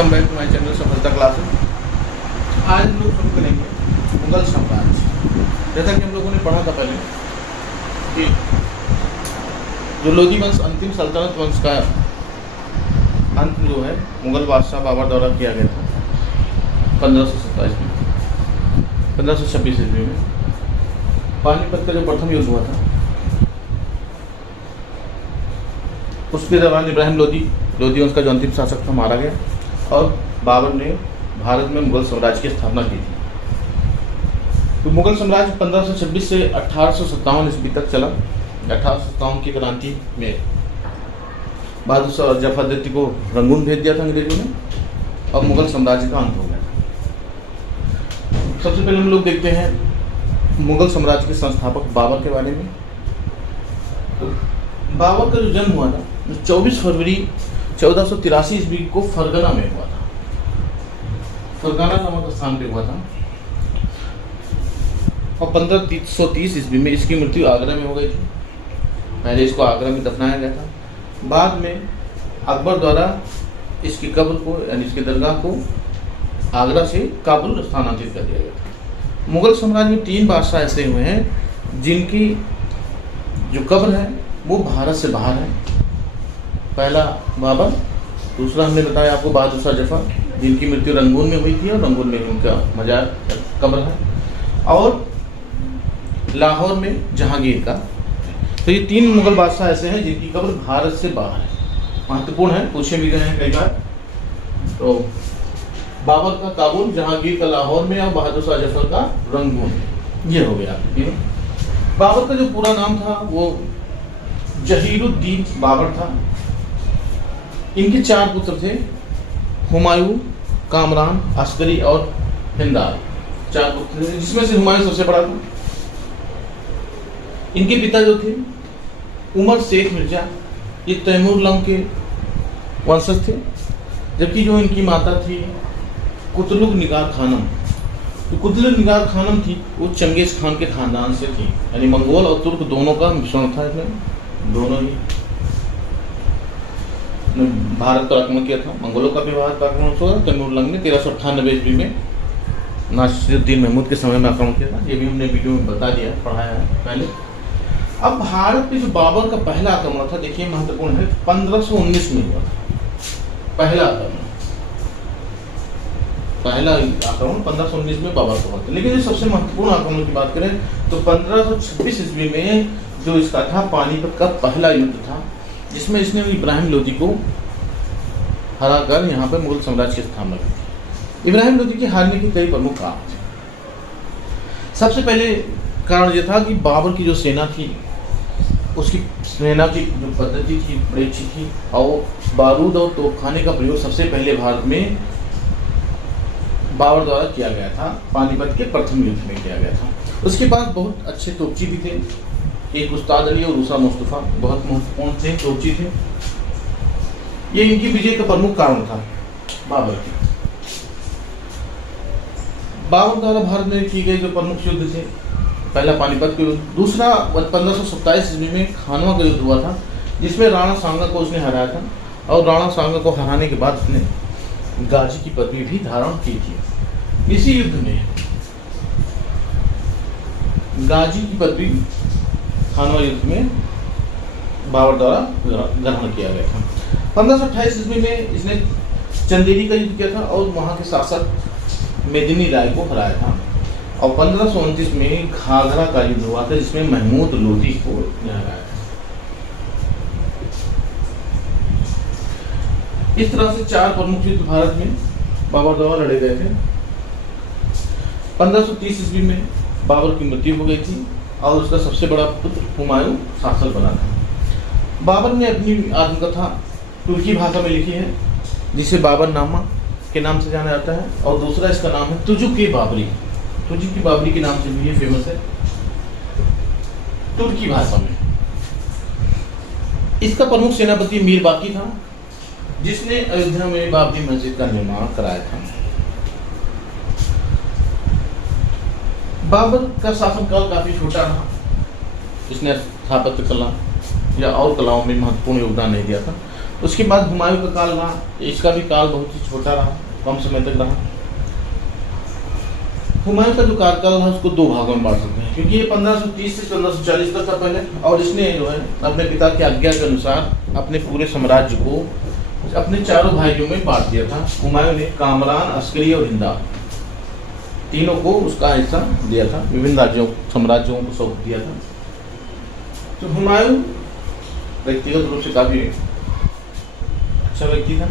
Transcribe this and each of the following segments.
Welcome back to my channel Safalta classes. आज हम लोग शुरू करेंगे मुगल साम्राज्य। जैसा कि हम लोगों ने पढ़ा था पहले कि जो लोधी वंश अंतिम सल्तनत वंश का अंत जो है मुगल बादशाह बाबर द्वारा किया गया था 1527 में 1526 ईस्वी में। पानीपत का जो प्रथम युद्ध हुआ था उसके दौरान इब्राहिम लोधी वंश का जो अंतिम शासक था मारा गया और बाबर ने भारत में मुगल साम्राज्य की स्थापना की थी। तो मुगल साम्राज्य 1526 से 1857 ईस्वी तक चला। 1857 की क्रांति में बहादुर शाह और जफर आदित्य को रंगून भेज दिया था अंग्रेजों ने और मुगल साम्राज्य का अंत हो गया था। सबसे पहले हम लोग देखते हैं मुगल साम्राज्य के संस्थापक बाबर के बारे में। तो बाबर का जो जन्म हुआ था 24 फरवरी 1483 ईस्वी को फरगना में हुआ था। फरगना नामक स्थान पे हुआ था और 1530 ईस्वी में इसकी मृत्यु आगरा में हो गई थी। पहले इसको आगरा में दफनाया गया था। बाद में अकबर द्वारा इसकी कब्र को यानी इसकी दरगाह को आगरा से काबुल स्थानांतरित कर दिया गया था। मुगल साम्राज्य में 3 बादशाह ऐसे हुए हैं जिनकी जो कब्र है वो भारत से बाहर है। पहला बाबर, दूसरा हमने बताया आपको बहादुर शाह जफर जिनकी मृत्यु रंगून में हुई थी और रंगून में उनका मजार कब्र है, और लाहौर में जहांगीर का। तो ये 3 मुगल बादशाह ऐसे हैं जिनकी कब्र भारत से बाहर है। महत्वपूर्ण है, पूछे भी गए हैं कई बार। तो बाबर का काबुल, जहांगीर का लाहौर में और बहादुर शाह जफर का रंगून में। ये हो गया तीनों। बाबर का जो पूरा नाम था वो जहीरुद्दीन बाबर था। इनके 4 पुत्र थे, हुमायूं, कामरान, अस्करी और हिंदाल। 4 पुत्र थे जिसमें से हुमायूं सबसे बड़ा था। इनके पिता जो थे उमर शेख मिर्जा, ये तैमूर लंग के वंशज थे। जबकि जो इनकी माता थी कुतलुग निगार खानम, तो कुतलुग निगार खानम थी वो चंगेज खान के खानदान से थी, यानी मंगोल और तुर्क दोनों का मिश्रण था। इसमें दोनों ही भारत पर आक्रमण किया था। मंगोलों का भी भारत पर आक्रमण हुआ। तैमूर लंग ने 1398 ईस्वी में नासिरुद्दीन महमूद के समय में आक्रमण किया था। ये भी हमने वीडियो में बता दिया, पढ़ाया है पहले। अब भारत पे जो बाबर का पहला आक्रमण था, देखिए महत्वपूर्ण है, 1519 में हुआ था पहला आक्रमण। पहला आक्रमण 1519 में बाबर का हुआ था। लेकिन जो सबसे महत्वपूर्ण आक्रमण की बात करें तो 1526 ईस्वी में जो इसका था पानीपत का पहला युद्ध था, जिसमें इसने इब्राहिम लोधी को हराकर यहाँ पर मुगल साम्राज्य की स्थापना की थी। इब्राहिम लोधी के हारने के कई प्रमुख कारण थे। सबसे पहले कारण यह था कि बाबर की जो सेना थी उसकी सेना की जो पद्धति थी बड़ी अच्छी थी, और बारूद और तोपखाने का प्रयोग सबसे पहले भारत में बाबर द्वारा किया गया था। पानीपत के प्रथम युद्ध में किया गया था। उसके पास बहुत अच्छे तोपची भी थे, एक उस्ताद अली और दूसरा मुस्तफा, बहुत महत्वपूर्ण थे तोपची थे। ये इनकी विजय का प्रमुख कारण था बाबर की। बाबर द्वारा भारत में की गई जो प्रमुख युद्ध थे, पहला पानीपत का युद्ध, दूसरा 1527 ईस्वी में खानवा का युद्ध हुआ था, जिसमें राणा सांगा को उसने हराया था। और राणा सांगा को हराने के बाद उसने गाजी की पदवी भी धारण की थी। इसी युद्ध में गाजी की पदवी खानवा युद्ध में बाबर द्वारा ग्रहण किया गया था। 1528 ईस्वी में इसने चंदेरी का युद्ध किया था और वहाँ के शासक मेदिनी राय को हराया था। और 1529 में घाघरा का युद्ध हुआ था, जिसमें महमूद लोधी को हराया था। इस तरह से 4 प्रमुख युद्ध भारत में बाबर द्वारा लड़े गए थे। 1530 ईस्वी में बाबर की मृत्यु हो गई थी और उसका सबसे बड़ा पुत्र हुमायूं शासक बना था। बाबर ने अपनी आत्मकथा तुर्की भाषा में लिखी है, जिसे बाबर नामा के नाम से जाना जाता है, और दूसरा इसका नाम है तुजुक-ए बाबरी। तुजुक-ए बाबरी के नाम से भी ये फेमस है तुर्की भाषा में। इसका प्रमुख सेनापति मीर बाकी था, जिसने अयोध्या में बाबरी मस्जिद का निर्माण कराया था। बाबर का शासनकाल काफी छोटा रहा। इसने स्थापत्य कला या और कलाओं में महत्वपूर्ण योगदान नहीं दिया था। उसके बाद हुमायूं का काल रहा, इसका भी काल बहुत ही छोटा रहा, कम समय तक रहा। हुमायूं का जो कार्यकाल रहा उसको दो भागों में बांट सकते हैं, क्योंकि ये 1530 से 1540 तक था पहले, और इसने जो है अपने पिता की आज्ञा के अनुसार अपने पूरे साम्राज्य को अपने चारों भाइयों में बांट दिया था। हुमायूं ने कामरान, अस्करी और हिंदा तीनों को उसका हिस्सा दिया था, विभिन्न राज्यों साम्राज्यों को सौंप दिया था। तो हुमायूं व्यक्तिगत रूप से काफी अच्छा व्यक्ति था।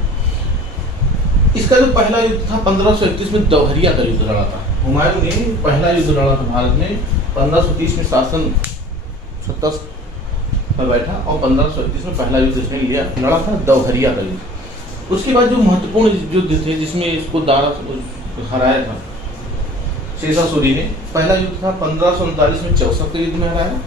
इसका जो पहला युद्ध था 1531 में दौहरिया का युद्ध लड़ा था। हुमायूं ने पहला युद्ध लड़ा था भारत में, 1530 में शासन सत्ता पर बैठा और 1531 में पहला युद्ध इसने लड़ा था, दौहरिया का युद्ध। उसके बाद जो महत्वपूर्ण युद्ध थे जिसमें इसको दारा हराया था शेषा सूरी ने, पहला युद्ध था 1539 में चौसठ के युद्ध में हराया।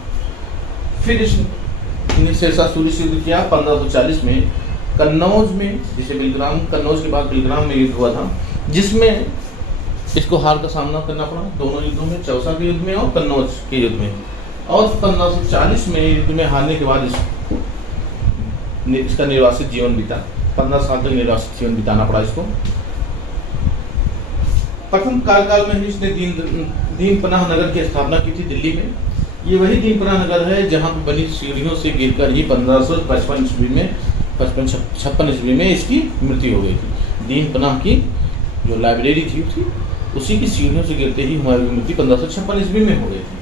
फिर इसने शेषा सूरी से युद्ध किया 1540 में कन्नौज में, जिसे बिलग्राम, कन्नौज के बाद बिलग्राम में युद्ध हुआ था, जिसमें इसको हार का सामना करना पड़ा दोनों युद्धों में, चौसा के युद्ध में और कन्नौज के युद्ध में। और 1540 में युद्ध में हारने के बाद इसका निर्वासित जीवन बीता, 15 साल तक निर्वासित जीवन बिताना पड़ा इसको। प्रथम कार्यकाल में इसने दीन पनाह नगर की स्थापना की थी दिल्ली में। ये वही दीन पनाह नगर है जहाँ पर बनी सीढ़ियों से गिरकर ही 1555 ईस्वी में 56 ईस्वी में इसकी मृत्यु हो गई थी। दीन पनाह की जो लाइब्रेरी थी उसी की सीढ़ियों से गिरते ही हमारी मृत्यु 1556 ईस्वी में हो गई थी।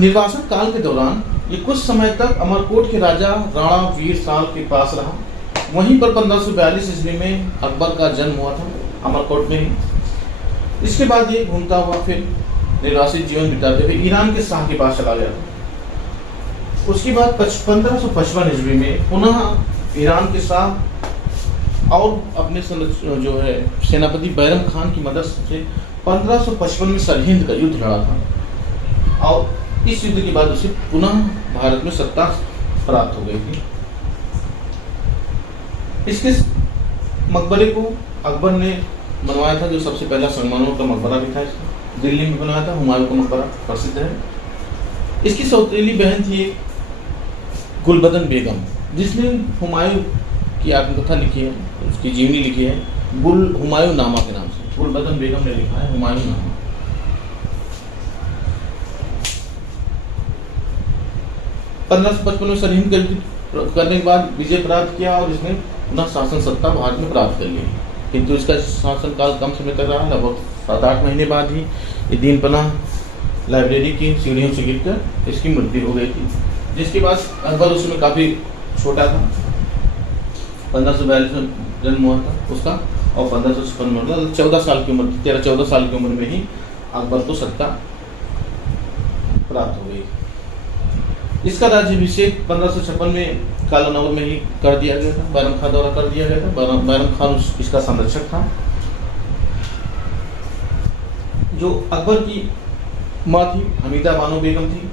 निर्वासन काल के दौरान ये कुछ समय तक अमरकोट के राजा राणा वीर साल के पास रहा। वहीं पर 1542 ईस्वी में अकबर का जन्म हुआ था अमरकोट में ही। इसके बाद ये घूमता हुआ फिर निर्वासित जीवन बिताते हुए ईरान के शाह के पास चला गया था। उसके बाद 1555 ईस्वी में पुनः ईरान के शाह और अपने जो है सेनापति बैरम खान की मदद से 1555 में सरहिंद का युद्ध लड़ा था, और इस युद्ध के बाद उसे पुनः भारत में सत्ता प्राप्त हो गई थी। इसके मकबरे को अकबर ने बनवाया था, जो सबसे पहला संगमरमर का मकबरा भी था, दिल्ली में बनाया था। हुमायूं का मकबरा प्रसिद्ध है। इसकी सौतेली बहन थी गुलबदन बेगम, जिसने हुमायूं की आत्मकथा लिखी है, उसकी जीवनी लिखी है गुल हुमायूं नामा के नाम से। गुलबदन बेगम ने लिखा है हुमायूं नामा। 1555 में सरहिंद करने के बाद विजय प्राप्त किया और इसने पुनः शासन सत्ता भारत में प्राप्त कर ली, किंतु इसका शासन काल कम समय तक रहा। लगभग 7-8 महीने बाद ही ये दीन पनाह लाइब्रेरी की सीढ़ियों से गिरकर इसकी मृत्यु हो गई थी। जिसके बाद अकबर उसमें काफ़ी छोटा था, 1542 में जन्म हुआ था उसका, और 1556 में 14 साल की उम्र, 13-14 साल की उम्र में ही अकबर को सत्ता प्राप्त हो गई। इसका राज्याभिषेक 1556 में कालानौर में ही कर दिया गया था, बैरम खां द्वारा कर दिया गया था। बैरम खान इसका संरक्षक था। जो अकबर की माँ थी हमीदा बानो बेगम थी।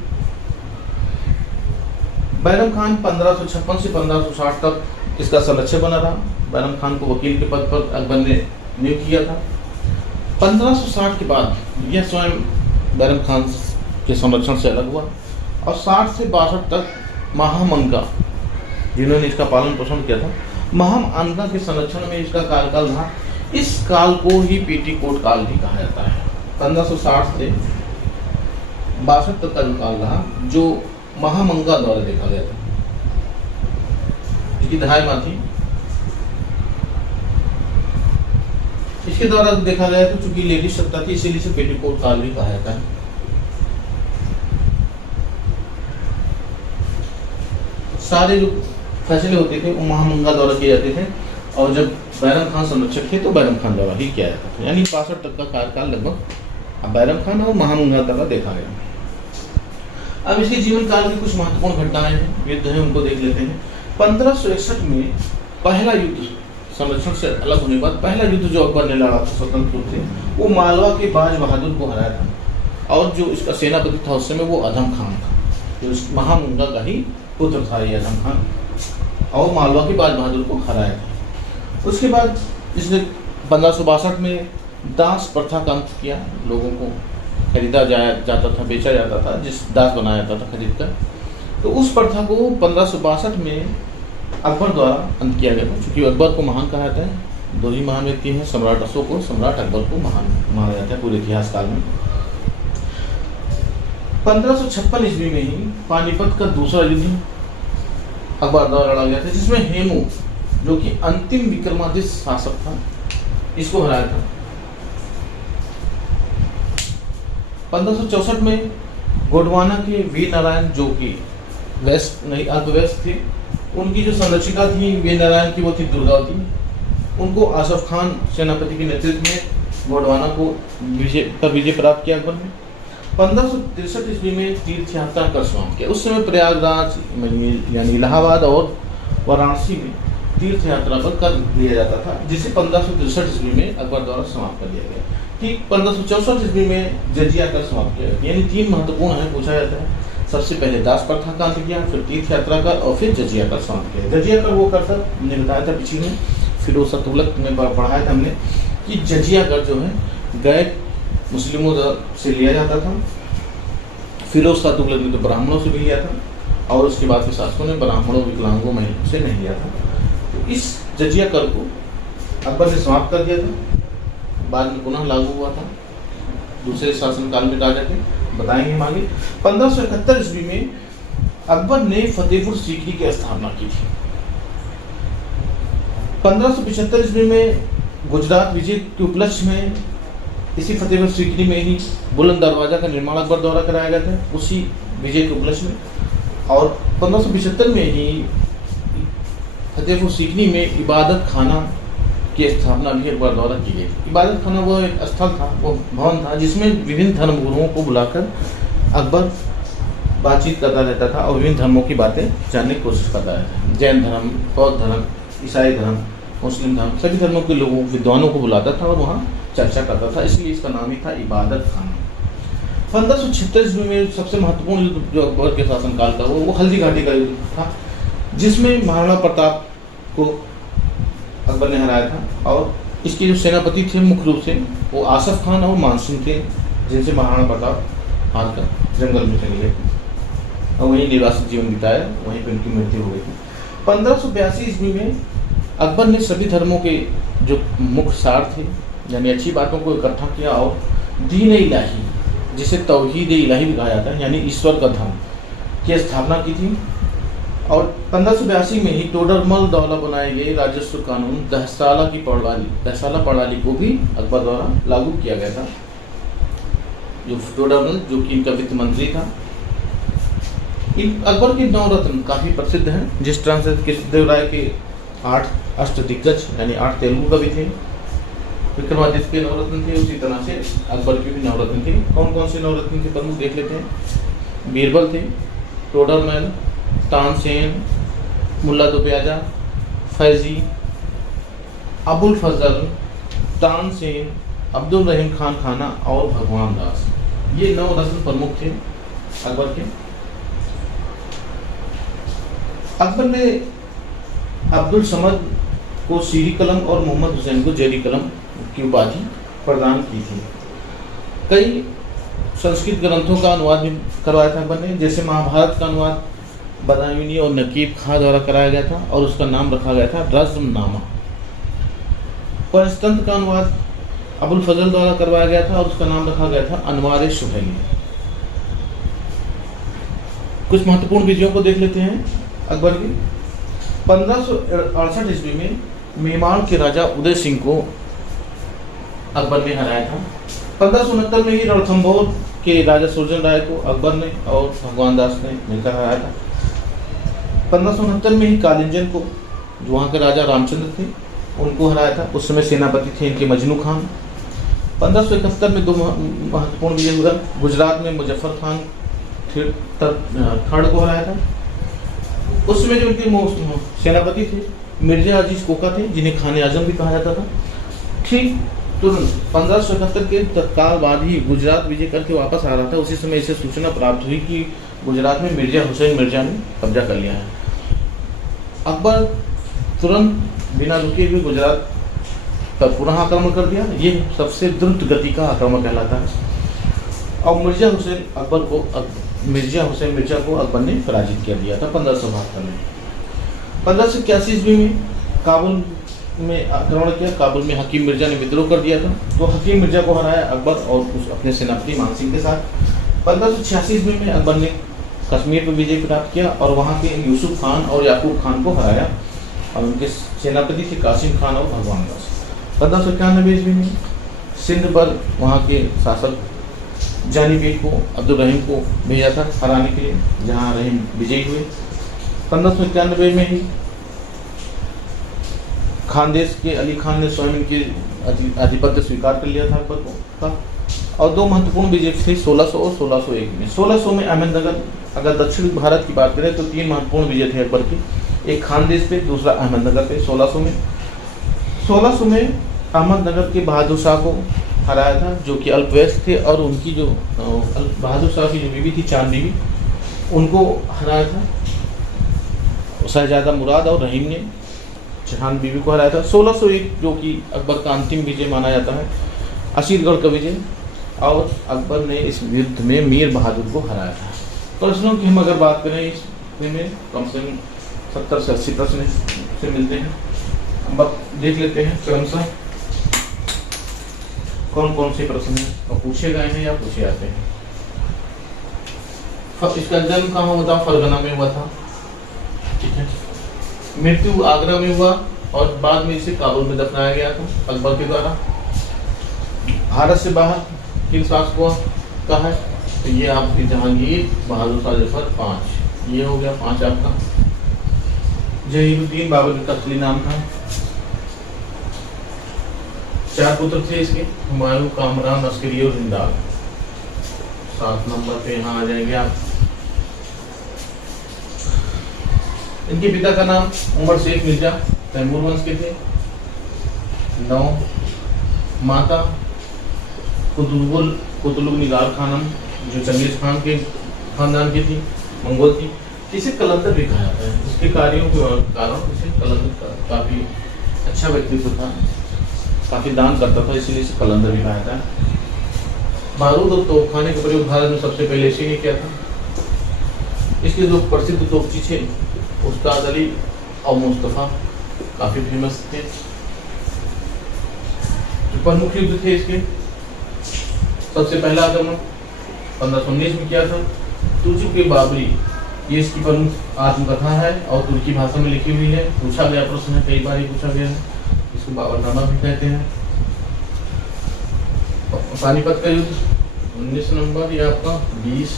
बैरम खान 1556 से 1560 तक इसका संरक्षक बना रहा। बैरम खान को वकील के पद पर अकबर ने नियुक्त किया था। 1560 के बाद यह स्वयं बैरम खान के संरक्षण से अलग हुआ और 60 से 62 तक महामंगा, जिन्होंने इसका पालन पोषण किया था, महामंगा के संरक्षण में इसका कार्यकाल रहा। इस काल को ही पेटीकोट काल भी कहा जाता है। 1560 से 62 तक का काल रहा, जो महामंगा द्वारा देखा गया था, इसकी दहाई माँ थी। इसके द्वारा देखा गया तो चूंकि लेडीज सत्ता थी, इसीलिए इसे पेटीकोट काल भी कहा जाता है। सारे जो फैसले होते थे वो महामंगा द्वारा किए जाते थे, और जब बैरम खान संरक्षक थे तो बैरम खान द्वारा ही किया जाता था। यानी 62 तक का कार्यकाल लगभग बैरम खान और महामंगा द्वारा देखा गया। अब इसके जीवन काल की कुछ महत्वपूर्ण घटनाएं हैं, युद्ध हैं, उनको देख लेते हैं। 1561 में पहला युद्ध, संरक्षण से अलग होने के बाद पहला युद्ध जो अकबर ने लड़ा था स्वतंत्र रूप से, वो मालवा के बाज बहादुर को हराया था। और जो इसका सेनापति था उस समय वो अधम खान था, जो महामंगा का ही पुत्र था ये अधम खान, और मालवा के बाज बहादुर को हराया था। उसके बाद इसने 1562 में दास प्रथा का अंत किया। लोगों को खरीदा जाता था, बेचा जाता था, जिस दास बनाया जाता था खरीद कर, तो उस प्रथा को 1562 में अकबर द्वारा अंत किया गया था। क्योंकि अकबर को महान कहा जाता है, दो ही महान व्यक्ति हैं, सम्राट अशोक को, सम्राट अकबर को महान माना जाता है पूरे इतिहास काल में। 1556 ईस्वी में ही पानीपत का दूसरा युद्ध अकबर द्वारा लड़ा गया था, जिसमें हेमू जो कि अंतिम विक्रमादित्य शासक था, इसको हराया था। 1564 में गोंडवाना के वीर नारायण जो कि अल्पवयस्क थे, उनकी जो संरक्षिका थी वीर नारायण की वो थी दुर्गावती। उनको आसफ खान सेनापति के नेतृत्व में गोंडवाना को विजय प्राप्त किया अकबर ने। 1563 ईस्वी में तीर्थ यात्रा का समाप्त किया। उस समय प्रयागराज यानी इलाहाबाद और वाराणसी में तीर्थ यात्रा पर कर लिया जाता था, जिसे 1563 ईस्वी में अकबर द्वारा समाप्त कर दिया गया। ठीक 1564 ईस्वी में जजिया कर समाप्त किया गया। यानी 3 महत्वपूर्ण है, पूछा जाता है। सबसे पहले दास प्रथा का अंत किया, फिर तीर्थ यात्रा का, और फिर जजिया कर समाप्त किया। जजिया कर वो करता हमने बताया था पिछले में, फिरोज शाह तुगलक में पढ़ाया था हमने कि जजिया कर जो है गैर मुस्लिमों से लिया जाता था। फिरोज शाह तुगलक ने तो ब्राह्मणों से भी लिया था, और उसके बाद के शासकों ने ब्राह्मणों, विकलांगों, महिलाओं से नहीं लिया था। तो इस जजिया कर को अकबर ने समाप्त कर दिया था, बाद में पुनः लागू हुआ था दूसरे शासनकाल में राजा के, बताएंगे हम आगे। 1571 ईस्वी में अकबर ने फतेहपुर सीकरी की स्थापना की थी। 1575 ईस्वी में गुजरात विजय के उपलक्ष्य में इसी फतेहपुर सीकरी में ही बुलंद दरवाजा का निर्माण अकबर द्वारा कराया गया था, उसी विजय के उपलक्ष्य में। और 1575 में ही फतेहपुर सीकरी में इबादत खाना की स्थापना भी अकबर द्वारा की गई थी। इबादत खाना वो एक स्थल था, वो भवन था, जिसमें विभिन्न धर्मगुरुओं को बुलाकर अकबर बातचीत करता रहता था और विभिन्न धर्मों की बातें जानने की कोशिश करता रहता था। जैन धर्म, बौद्ध धर्म, ईसाई धर्म, मुस्लिम धर्म, सभी धर्मों के लोगों, विद्वानों को बुलाता था और वहाँ चर्चा करता था, इसलिए इसका नाम ही था इबादत खाना। 1576 ईस्वी में सबसे महत्वपूर्ण युद्ध जो अकबर के शासनकाल का वो हल्दी घाटी का युद्ध था, जिसमें महाराणा प्रताप को अकबर ने हराया था। और इसके जो सेनापति थे मुख्य रूप से वो आसफ खान और मानसिंह थे, जिनसे महाराणा प्रताप हार कर जंगल में चले गए और वहीं निर्वासित जीवन बिताया, वहीं पर उनकी मृत्यु हो गई थी। 1582 ईस्वी में अकबर ने सभी धर्मों के जो मुख्य सार थे यानी अच्छी बातों को इकट्ठा किया और दीन इलाही, जिसे तौहीद इलाही भी कहा जाता है, यानी ईश्वर का धर्म की स्थापना की थी। और 1582 में ही टोडरमल द्वारा बनाए गए राजस्व कानून दहसाला प्रणाली को भी अकबर द्वारा लागू किया गया था। जो टोडरमल जो कि इनका वित्त मंत्री था। अकबर के 9 रत्न काफ़ी प्रसिद्ध हैं, जिस तरह से कृष्णदेवराय के 8 अष्टदिग्गज यानी 8 तेलुगु कवि थे, विक्रमादित्य के 9 रत्न थे, उसी तरह से अकबर के भी 9 रत्न थे। कौन कौन से 9 रत्न थे प्रमुख देख लेते हैं। बीरबल थे, टोडरमल, तानसेन, मुल्ला दुबयाजा, फैजी, अबुल फजल, तानसेन, अब्दुल रहीम खान खाना और भगवान दास, ये 9 रत्न प्रमुख थे अकबर के। अकबर ने अब्दुल समद को सीरी कलम और मोहम्मद हुसैन को जेरी कलम की उपाधि प्रदान की थी। कई संस्कृत ग्रंथों का अनुवाद भी करवाया था अकबर ने, जैसे महाभारत का अनुवाद बदायूनी और नकीब खां द्वारा कराया गया था और उसका नाम रखा गया था रज़्मनामा। पंचतंत्र का अनुवाद अबुल फजल द्वारा करवाया गया था और उसका नाम रखा गया था अनवार सुहैली। कुछ महत्वपूर्ण विजयों को देख लेते हैं अकबर की। 1568 ईस्वी में मेवाड़ के राजा उदय सिंह को अकबर ने हराया था। 1569 में ही रणथंभौर के राजा सुरजन राय को अकबर ने और भगवान दास ने मिलकर हराया था। 1569 में ही कालिंजन को, जो वहाँ के राजा रामचंद्र थे, उनको हराया था। उस समय सेनापति थे इनके मजनू खान। 1571 में 2 महत्वपूर्ण विजय हुआ। गुजरात में मुजफ्फर खान थर्ड को हराया था। उस समय जो उनके सेनापति थे मिर्जा अजीज कोका थे, जिन्हें खाने आजम भी कहा जाता था। ठीक तुरंत 1571 के तत्काल बाद ही गुजरात विजय करके वापस आ रहा था। उसी समय इसे सूचना प्राप्त हुई कि गुजरात में मिर्जा हुसैन मिर्जा ने कब्जा कर लिया है। अकबर तुरंत बिना रुके हुए गुजरात पर पुनः आक्रमण कर दिया। ये सबसे द्रुत गति का आक्रमण कहलाता है। और मिर्जा हुसैन अकबर को मिर्जा हुसैन मिर्जा को अकबर ने पराजित कर दिया था 1572 में। 1581 ईस्वी में काबुल में आक्रमण किया, काबुल में हकीम मिर्जा ने विद्रोह कर दिया था, तो हकीम मिर्जा को हराया अकबर और उस अपने सेनापति मानसिंह के साथ। 1586 ईस्वी में अकबर ने कश्मीर पर विजय प्राप्त किया और वहाँ के यूसुफ खान और याकूब खान को हराया और उनके सेनापति थे कासिम खान और भगवान दास। 1591 ईस्वी में सिंध पर वहाँ के शासक जानी बेग को अब्दुल रहीम को भेजा था हराने के लिए, जहाँ रहीम विजयी हुए। 1591 में ही खानदेश के अली खान ने स्वयं इनकी आधिपत्य स्वीकार कर लिया था अकबर का। और दो महत्वपूर्ण विजय थे 1600 और 1601 में। 1600 में अहमदनगर, अगर दक्षिण भारत की बात करें तो 3 महत्वपूर्ण विजय थे अकबर की, एक खानदेश पे, दूसरा अहमदनगर पे 1600 में। 1600 में अहमदनगर के बहादुर शाह को हराया था, जो कि अल्पवयस्क थे, और उनकी जो बहादुर शाह की जो बीवी थी चांद बीवी, उनको हराया था। शहजादा मुराद और रहीम ने जहान बीवी को हराया था। 1601 जो कि अकबर का अंतिम विजय माना जाता है, असीरगढ़ का विजय, और अकबर ने इस युद्ध में मीर बहादुर को हराया था। प्रश्नों की हम अगर बात करें इसमें कम से कम 70 से 80 प्रश्न से मिलते हैं। हम देख लेते हैं क्रमशः कौन कौन से प्रश्न हैं और पूछे गए हैं या पूछे जाते हैं। इसका जन्म कहाँ हुआ था? फरगना में हुआ था, ठीक है। मृत्यु आगरा में हुआ और बाद में इसे काबुल में दफनाया गया था अकबर के द्वारा। भारत से बाहर किन शासक को कहा है? तो ये आपकी जहांगीर, बहादुर शाह जफर, 5, ये हो गया 5 आपका। जहीरुद्दीन बाबर का असली नाम था। 4 पुत्र थे इसके, हुमायूं, कामरान, अस्करी और जिंदाल। 7 नंबर पे यहाँ आ जाएंगे आप। इनके पिता का नाम उमर शेख मिर्जा तैमूर वंश के थे। 9 माता कुतुब निगार खानम, जो चंगेज खान के खानदान की थी, मंगोल थी। इसे कलंदर भी कहा जाता है, उसके कार्यों के कारण इसे कलंदर काफ़ी अच्छा व्यक्तित्व था, काफ़ी दान करता था, इसीलिए इसे कलंदर भी कहा जाता है। बारूद और तोपखाने का प्रयोग भारत में सबसे पहले इसी ने किया था। इसके जो प्रसिद्ध तोपची थे उस्ताद अली और मुस्तफ़ा, काफ़ी फेमस थे। जो प्रमुख युद्ध थे इसके, सबसे पहला आक्रमण 1519 में किया था तुर्की के बाबरी, ये इसकी प्रमुख आत्मकथा है और तुर्की भाषा में लिखी हुई है। पूछा गया प्रश्न है, कई बार ही पूछा गया है, इसको बाबरनामा भी कहते हैं। पानीपत का युद्ध 19 नंबर, ये आपका 20,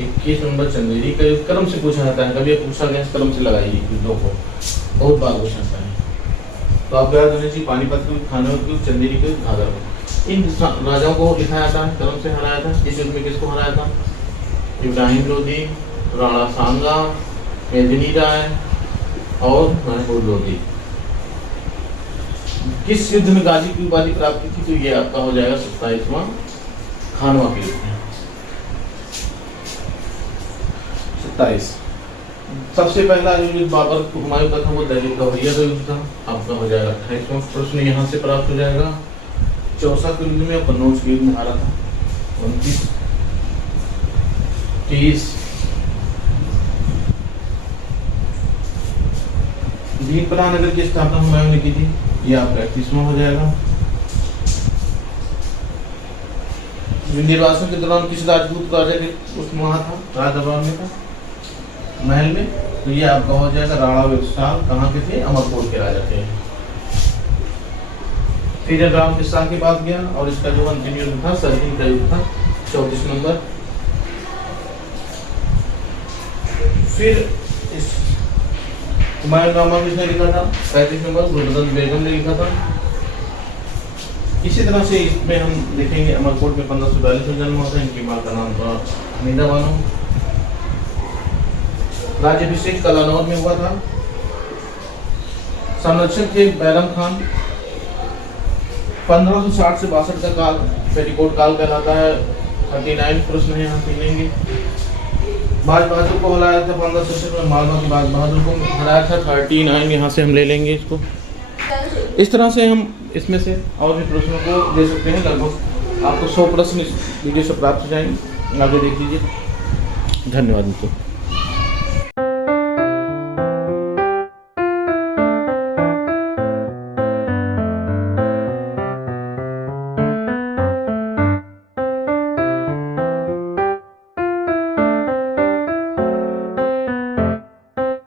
21 नंबर चंदेरी का युद्ध। क्रम से पूछा जाता है, कभी पूछा गया क्रम से लगाइए युद्धों को, बहुत बार पूछा जाता है। तो आप याद होने चाहिए पानीपत का युद्ध, खानवा का युद्ध, चंदेरी का युद्ध, घाघर का। इन राजाओं को लिखा जाता है, क्रम से हराया था। इस युद्ध में किसको हराया था? इब्राहिम लोदी, राणा सांगा, मेदिनी राय और महमूद लोदी। किस युद्ध में गाजी की उपाधि प्राप्त की थी? तो ये आपका हो जाएगा 27वां खानवा के युद्ध में। 27 सबसे पहला जो युद्ध बाबर हुमायूं का था वो दिल्ली गौहरिया का युद्ध था, आपका हो जाएगा 28वां प्रश्न यहाँ से प्राप्त हो जाएगा। 64 के युद्ध में कन्नौज के युद्ध में हारा था। 29, 30 भीमपरा नगर की स्थापना हुमायूं ने की थी, ये आपका 31वां हो जाएगा। निर्वासन के दौरान किस राजपूत का उसमें वहाँ था, राज दरबार में था, महल में, तो ये आपका हो जाएगा राणा विशाल, कहाँ के थे? अमरकोट के राजा थे। फिर राम के शाह के पास गया और इसका जो अंतिम युद्ध था सरहिंद का युद्ध था, 34 नंबर। फिर इस हुमायूंनामा किसने लिखा था? 35 नंबर, गुलबदन बेगम ने लिखा था। इसी तरह से इसमें हम देखेंगे अमरकोट में 1542 में जन्म हुआ था, इनकी माँ का नाम था हमीदा बानो। राज्याभिषेक कलानौर में हुआ था। संरक्षक थे बैरम खान। 1560 से 62 का काल पेटीकोट काल कहलाता है। 39 प्रश्न है यहाँ मिलेंगे। बाज बहादुर को हराया था 1566 में, मालवा के बाज बहादुर को हराया था। 39 यहाँ से हम ले लेंगे इसको। इस तरह से हम इसमें से और भी प्रश्नों को दे सकते हैं। लगभग आपको 100 प्रश्न इस वीडियो से प्राप्त हो जाएंगे। आगे देख लीजिए। धन्यवाद मित्रों।